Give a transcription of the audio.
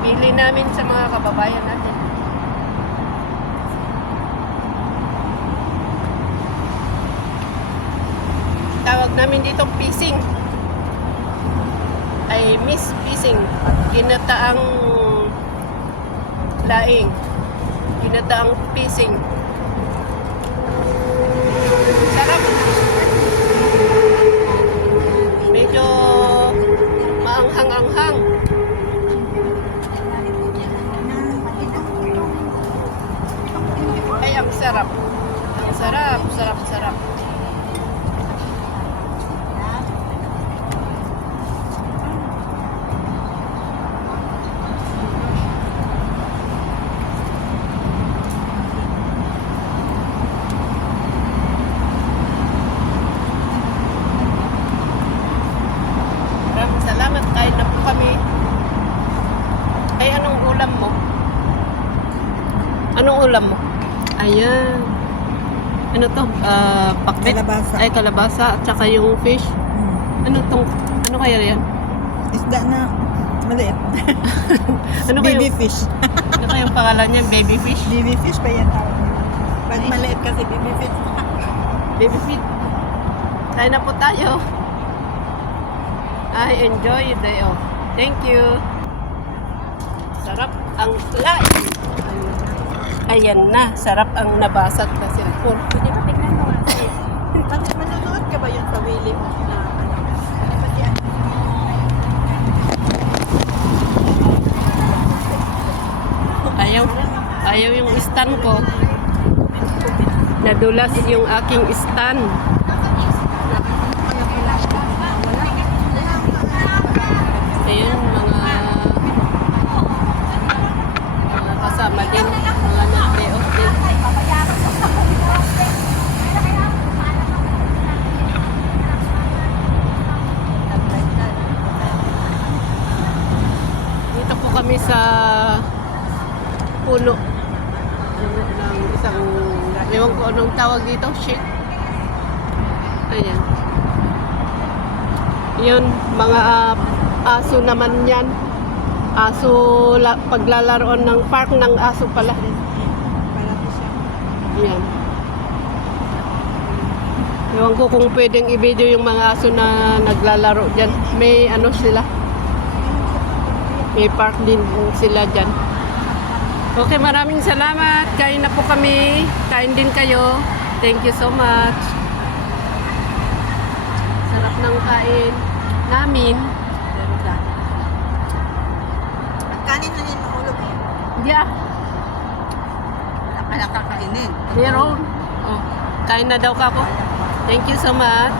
Bili namin sa mga kababayan natin. Tawag namin dito pising. Ay Miss Pising. Ginataang laing. Ginataang pising. Sarap. Medyo maanghang-anghang. Ay, ang sarap. Ang sarap, sarap, sarap. Maraming salamat. Kain na po kami. Ay, anong ulam mo? Anong ulam mo? Ayan. Ano to? Pakbet? Kalabasa. Ay, kalabasa. At saka yung fish. Ano tong? Ano kaya yan? Isda na maliit. Ano Baby kayo? fish. Ano kayong pangalan niya? Baby fish? Baby fish pa yan tawag nila. Pag maliit kasi baby fish. Baby feet. Kain na po tayo. I enjoy your day off. Thank you. Sarap ang laing. Ayan na. Sarap ang nabasag na cellphone. Di ba tignan mo nga sa'yo? Manonood ka ba yun sa Willie mo? Na ano ba yan? Ayaw. Ayaw yung stand ko. Nadulas yung aking stand. Ayan, mga kasama din. Mga nag-day off din. Dito po kami sa puno ng isang, ewan ko anong tawag dito, shit. Ayan. Yun, mga aso naman yan. Aso, paglalaroan ng park ng aso pala. Malaki siya. Ayan. Ewan ko kung pwedeng i-video yung mga aso na naglalaro dyan. May ano sila. May park din sila dyan. Okay, maraming salamat. Kain na po kami. Kain din kayo. Thank you so much. Sarap ng kain namin. Ganda. Ang kanin na yun mahulog eh. Hindi ah. Wala ka lang kakainin. Meron. Oh, kain na daw ka po. Thank you so much.